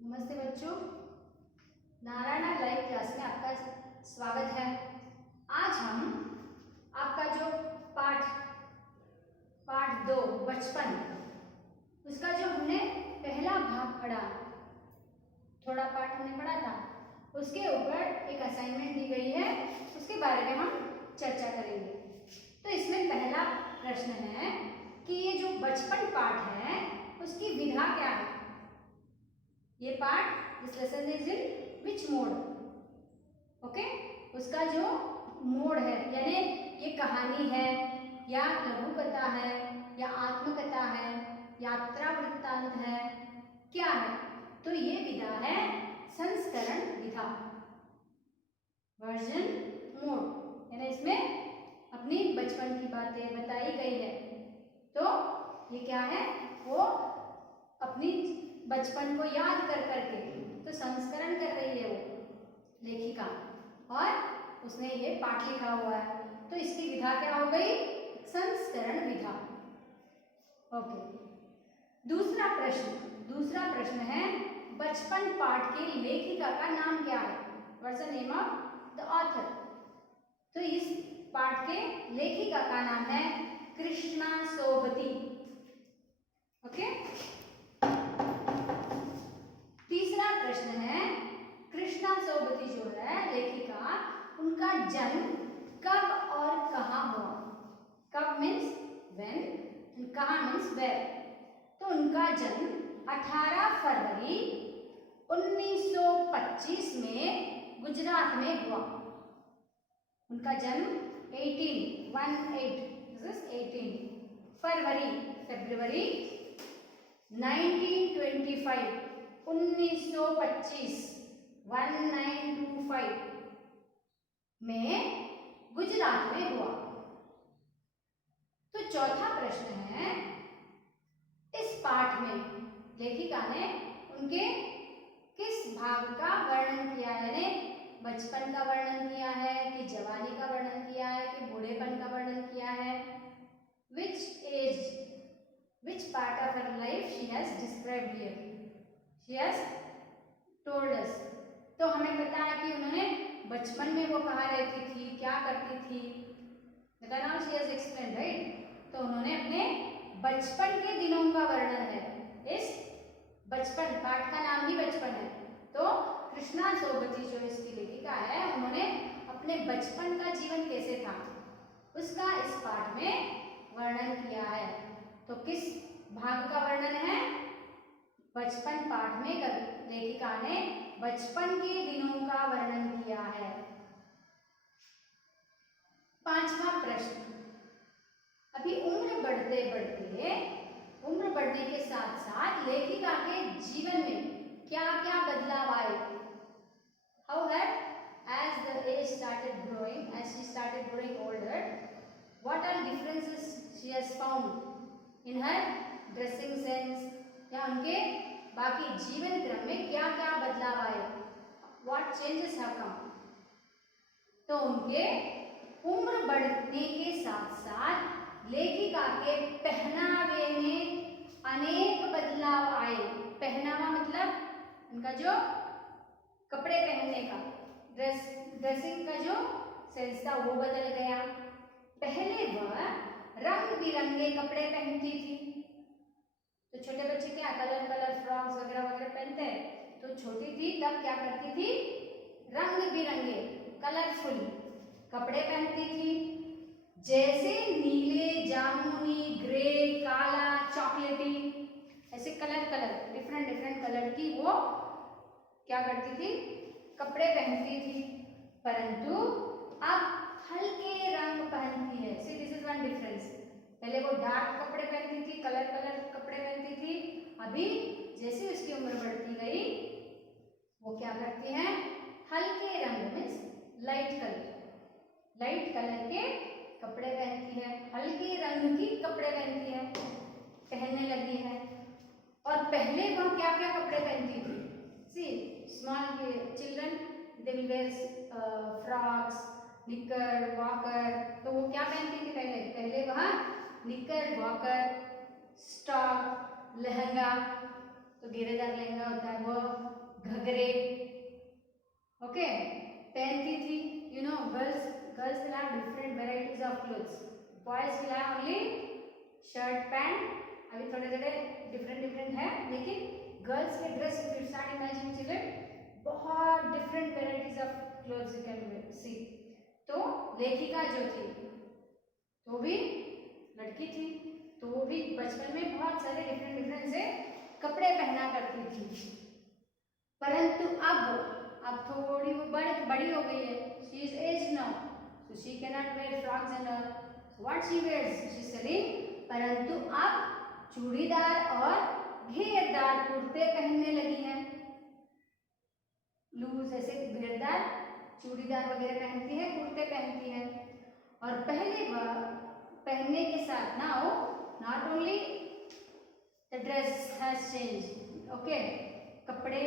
नमस्ते बच्चों, Narayana live class में आपका स्वागत है। आज हम आपका जो पाठ 2 बचपन, उसका जो हमने पहला भाग पढ़ा, थोड़ा पाठ हमने पढ़ा था, उसके ऊपर एक असाइनमेंट दी गई है, उसके बारे में हम चर्चा करेंगे। तो इसमें पहला प्रश्न है कि ये जो बचपन पाठ है उसकी विधा क्या है। ये पाठ, this lesson is in which mode, okay, उसका जो मोड है, यानी ये कहानी है या लघु कथा है या आत्मकथा है, यात्रा वृत्तांत है, क्या है। तो ये विधा है संस्करण विधा, वर्जन मोड, यानी इसमें अपनी बचपन की बातें बताई गई है। तो ये क्या है, वो अपनी बचपन को याद कर करके तो संस्करण कर रही है वो लेखिका, और उसने ये पाठ लिखा हुआ है। तो इसकी विधा क्या हो गई, संस्करण विधा। ओके, दूसरा प्रश्न है बचपन पाठ की लेखिका का नाम क्या है, what's the name of the author. तो इस पाठ के लेखिका का नाम है कृष्णा सोबती। ओके, तीसरा प्रश्न है कृष्णा सोबती जो है लेखिका, उनका जन्म कब और कहाँ हुआ। कब मीन्स व्हेन, कहाँ मीन्स वेयर। तो उनका जन्म 18 फरवरी 1925 में गुजरात में हुआ। उनका जन्म 18 फरवरी 1925 में गुजरात में हुआ। तो चौथा प्रश्न है, इस पाठ में लेखिका ने उनके किस भाग का वर्णन किया है, यानी बचपन का वर्णन किया है कि जवानी का वर्णन किया है कि बूढ़ेपन का वर्णन किया है। which part of her life she has described here, she has told us। तो हमें पता है कि उन्होंने बचपन में वो कहाँ रहती थी, क्या करती थी, बता ना, she has explained, right। तो उन्होंने अपने बचपन के दिनों का वर्णन है। इस बचपन, पाठ का नाम ही बचपन है। तो कृष्णा सोबती जो इसकी लेखिका है, उन्होंने अपने बचपन का जीवन कैसे था उसका इस पाठ में वर्णन किया है। तो किस भाग का वर्णन है, बचपन पाठ में लेखिका ने बचपन के दिनों का वर्णन किया है। पांचवा प्रश्न, अभी उम्र बढ़ने के साथ साथ लेखिका के जीवन में क्या क्या बदलाव आए। How had as the age started growing, as she started growing older, what are differences she has found in her dressing sense, या उनके बाकी जीवन क्रम में क्या क्या बदलाव आए, what changes have come। तो उनके उम्र बढ़ने के साथ साथ लेखिका के पहनावे में अनेक बदलाव आए। पहनावा मतलब उनका जो कपड़े पहनने का, ड्रेसिंग का जो सेंस था वो बदल गया। पहले वह रंग बिरंगे कपड़े पहनती थी। तो छोटे बच्चे क्या कलर फ्रॉक्स वगैरह पहनते हैं। तो छोटी थी तब क्या करती थी, रंग बिरंगे कलरफुल कपड़े पहनती थी, जैसे नीले, जामुनी, ग्रे, काला, चॉकलेटी, ऐसे कलर डिफरेंट कलर की वो क्या करती थी, कपड़े पहनती थी। परंतु अब हल्के रंग पहनती है। See this is one difference. पहले वो डार्क कपड़े पहनती थी, कलर कपड़े पहनती थी। अभी जैसे उसकी उम्र बढ़ती गई वो क्या करती है, हल्के रंग मीन्स लाइट कलर के कपड़े पहनती है, हल्के रंग की कपड़े पहनती है, पहनने लगी है। और पहले वह क्या क्या कपड़े पहनती थी, see small children they will wear frocks, knicker, walker. तो वो क्या पहनती थी पहले वह निकर, वॉकर, स्टॉक, लहंगा, तो घेरेदार लहंगा होता है वो, घघरे, ओके, पहनती थी। You know girls will have different varieties of clothes, boys will have only shirt pant, अभी थोड़े थोड़े डिफरेंट है, लेकिन गर्ल्स के dress if you start imagine children, बहुत different varieties of clothes you can see. तो लेखिका जो थी तो भी लड़की थी, तो वो भी बचपन में बहुत सारे डिफरेंट से कपड़े पहना करती थी, परंतु अब थोड़ी वो बड़ी हो गई है, she is age now, so she can not wear frocks and all, what she wears, she is saying, परंतु अब चूड़ीदार और घेरदार कुर्ते पहनने लगी हैं, लूज ऐसे घेरदार चूड़ीदार वगैरह पहनती है, कुर्ते पहनती है। और पहले पहनने के साथ now not only the dress has change, okay, कपड़े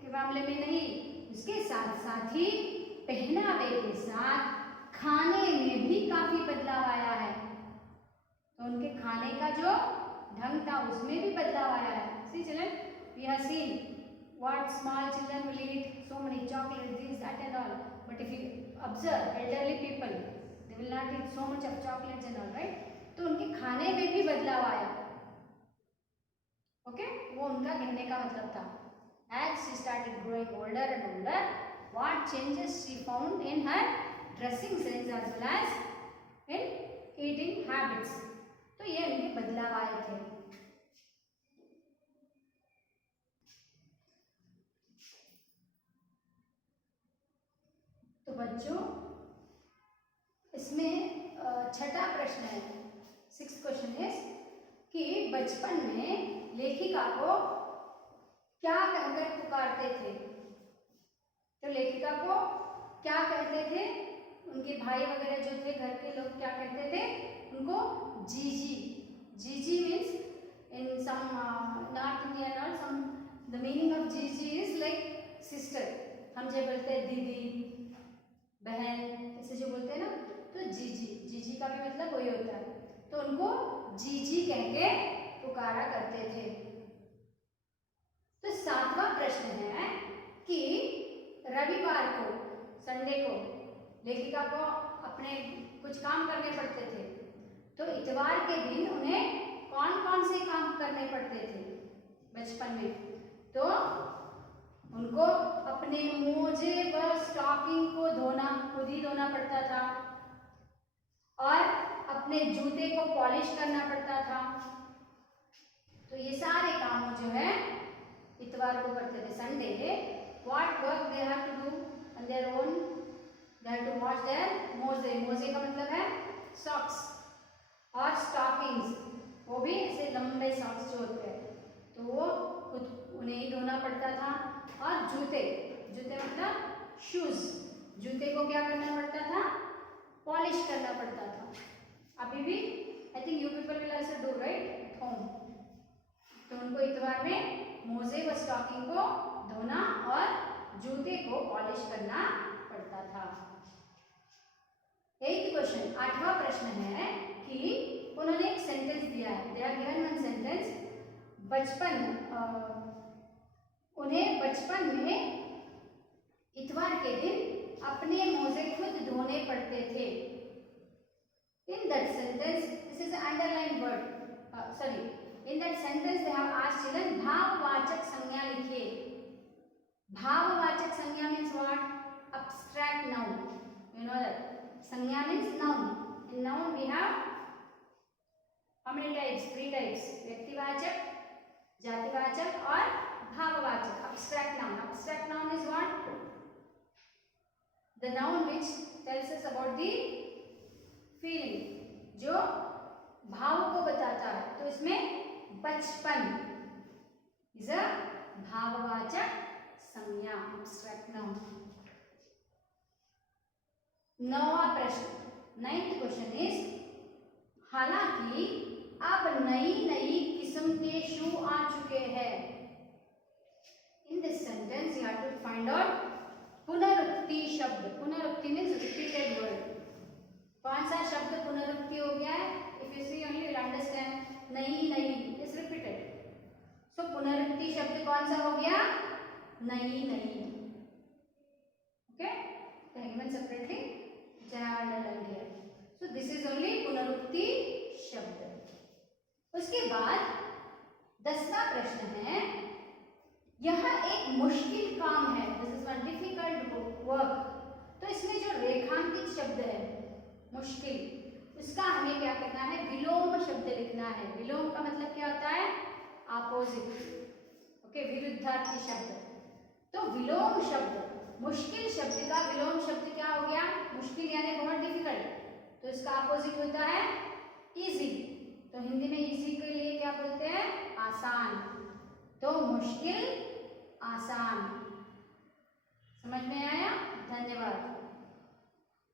के मामले में नहीं, उसके साथ साथ ही पहनावे के साथ खाने में भी काफी बदलाव आया है। तो उनके खाने का जो ढंग था उसमें भी बदलाव आया है। See children, we have seen what small children will eat so many chocolates, this, that and all, but if you observe elderly people, they will not eat so much of chocolates and all, right? तो उनके खाने में भी बदलाव आया, okay, वो उनका कहने का मतलब था। As she started growing older and older, what changes she found in her dressing sense as well as in eating habits, तो ये उनके बदलाव आए थे। तो बच्चों इसमें छठा प्रश्न है, 6th क्वेश्चन इज कि बचपन में लेखिका को क्या कहकर पुकारते थे। तो लेखिका को क्या कहते थे, उनके भाई वगैरह जो थे घर के लोग क्या कहते थे उनको, जीजी। Jiji means in some North Indian और some the meaning of jiji is like sister, हम जो बोलते हैं दीदी बहन ऐसे जो बोलते हैं ना, तो जीजी, जीजी का भी मतलब वही होता है, तो उनको जीजी कह के पुकारा करते थे। तो 7वां प्रश्न है कि रविवार को, संडे को लेखिका को अपने कुछ काम करने पड़ते थे, तो इतवार के दिन उन्हें कौन कौन से काम करने पड़ते थे बचपन में। तो उनको अपने मोजे व स्टॉकिंग को धोना, खुद ही धोना पड़ता था, और अपने जूते को पॉलिश करना पड़ता था। तो ये सारे काम जो है इतवार को करते थे। Sunday what work they have to do on their own, they have to wash their moje, मोजे का मतलब है सॉक्स, और स्टॉकिंग्स, वो भी ऐसे लंबे सॉक्स जो होते हैं, तो वो खुद उन्हें ही धोना पड़ता था। और जूते, जूते मतलब शूज, जूते को क्या करना पड़ता था, पॉलिश करना पड़ता था। अभी भी I think you people will also do right at home. तो उनको इतवार में मोजे व स्टॉकिंग को धोना और जूते को पॉलिश करना पड़ता था। 8th क्वेश्चन, 8वां प्रश्न है कि उन्होंने एक सेंटेंस दिया है, they are given one sentence, उन्हें बचपन में इतवार के दिन अपने मोजे खुद धोने पड़ते थे। In that sentence, this is underline word, sorry, in that sentence they have asked children भाववाचक संज्ञा लिखिए। भाववाचक संज्ञा means what, abstract noun, you know that संज्ञा means noun, in noun we have how many types, 3 types, व्यक्तिवाचक, जातिवाचक और भाववाचक। abstract noun, abstract noun is what, the noun which tells us about the feeling, जो भाव को बताता है। तो इसमें बचपन इज अ भाववाचक संज्ञा, abstract noun। 9वां प्रश्न, 9th क्वेश्चन इज, हालांकि अब नई नई किस्म के शू आ चुके हैं। In this sentence you have to find out पुनरुक्ति शब्द। पुनरुक्ति मीन्स रिपीटेड वर्ड। कौन सा शब्द पुनरुक्ति हो गया है? If you see only you will understand. नई नई इज रिपीटेड, सो पुनरुक्ति शब्द कौन सा हो गया? नई नई। Okay, given separately, which I have underlined here. So this is only पुनरुक्ति शब्द। उसके बाद 10वां प्रश्न है, यह एक मुश्किल काम है, this is one difficult work. तो इसमें जो रेखांकित शब्द है मुश्किल, उसका हमें क्या करना है, विलोम शब्द लिखना है। विलोम का मतलब क्या होता है, अपोजिट। ओके, विरुद्धार्थी शब्द। तो विलोम शब्द, मुश्किल शब्द का विलोम शब्द क्या हो गया, मुश्किल यानी बहुत डिफिकल्ट, तो इसका अपोजिट होता है इजी। तो हिंदी में इजी के लिए क्या बोलते हैं, आसान। तो मुश्किल आसान। समझ में आया? धन्यवाद।